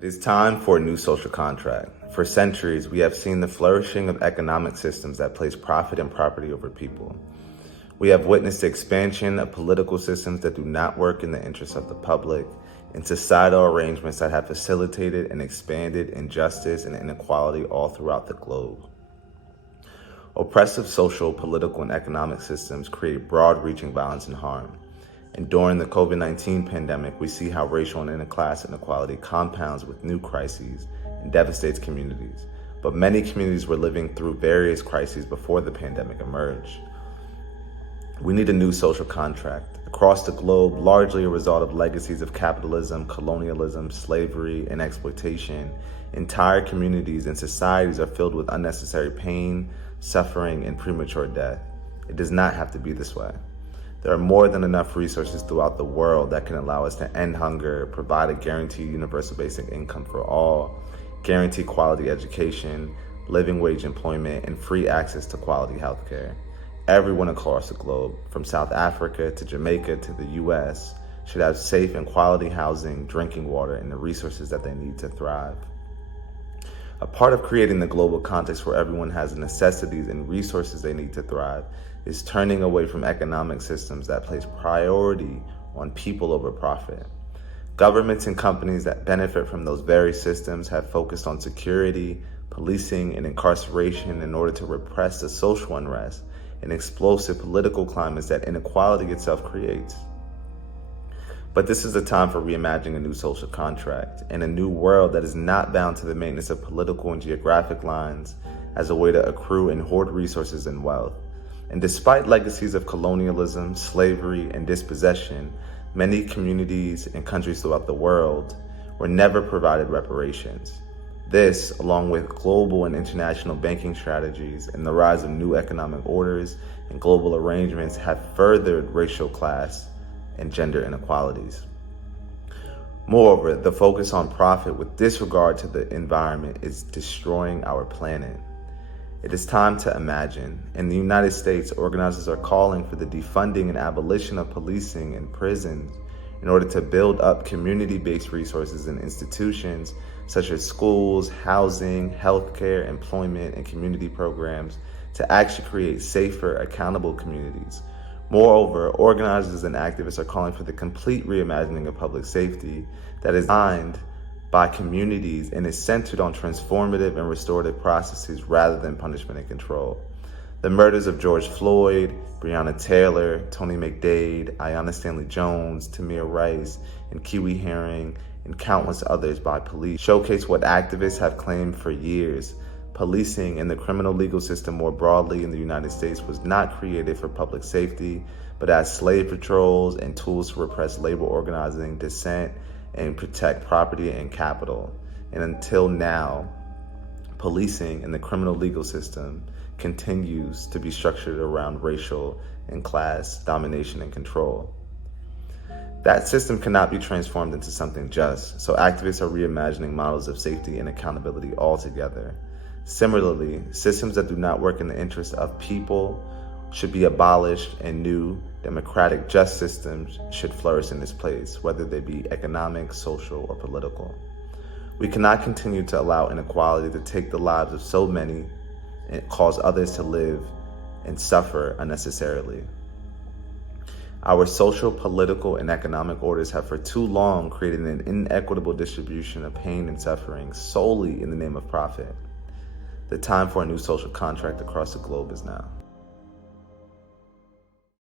It is time for a new social contract. For centuries, we have seen the flourishing of economic systems that place profit and property over people. We have witnessed the expansion of political systems that do not work in the interests of the public and societal arrangements that have facilitated and expanded injustice and inequality all throughout the globe. Oppressive social, political, and economic systems create broad-reaching violence and harm. And during the COVID-19 pandemic, we see how racial and interclass inequality compounds with new crises and devastates communities. But many communities were living through various crises before the pandemic emerged. We need a new social contract. Across the globe, largely a result of legacies of capitalism, colonialism, slavery, and exploitation, entire communities and societies are filled with unnecessary pain, suffering, and premature death. It does not have to be this way. There are more than enough resources throughout the world that can allow us to end hunger, provide a guaranteed universal basic income for all, guarantee quality education, living wage employment, and free access to quality healthcare. Everyone across the globe, from South Africa to Jamaica to the US, should have safe and quality housing, drinking water, and the resources that they need to thrive. A part of creating the global context where everyone has the necessities and resources they need to thrive is turning away from economic systems that place priority on people over profit. Governments and companies that benefit from those very systems have focused on security, policing, and incarceration in order to repress the social unrest and explosive political climates that inequality itself creates. But this is a time for reimagining a new social contract and a new world that is not bound to the maintenance of political and geographic lines as a way to accrue and hoard resources and wealth. And despite legacies of colonialism, slavery, and dispossession, many communities and countries throughout the world were never provided reparations. This, along with global and international banking strategies and the rise of new economic orders and global arrangements, have furthered racial, class, and gender inequalities. Moreover, the focus on profit with disregard to the environment is destroying our planet. It is time to imagine. In the United States, organizers are calling for the defunding and abolition of policing and prisons in order to build up community-based resources and institutions such as schools, housing, healthcare, employment, and community programs to actually create safer, accountable communities. Moreover, organizers and activists are calling for the complete reimagining of public safety that is designed by communities and is centered on transformative and restorative processes rather than punishment and control. The murders of George Floyd, Breonna Taylor, Tony McDade, Aiyana Stanley Jones, Tamir Rice, and Kiwi Haring, and countless others by police showcase what activists have claimed for years. Policing and the criminal legal system more broadly in the United States was not created for public safety, but as slave patrols and tools to repress labor organizing, dissent, and protect property and capital. And until now, policing and the criminal legal system continues to be structured around racial and class domination and control. That system cannot be transformed into something just, so activists are reimagining models of safety and accountability altogether. Similarly, systems that do not work in the interest of people should be abolished and new, democratic, just systems should flourish in its place, whether they be economic, social, or political. We cannot continue to allow inequality to take the lives of so many and cause others to live and suffer unnecessarily. Our social, political, and economic orders have for too long created an inequitable distribution of pain and suffering solely in the name of profit. The time for a new social contract across the globe is now.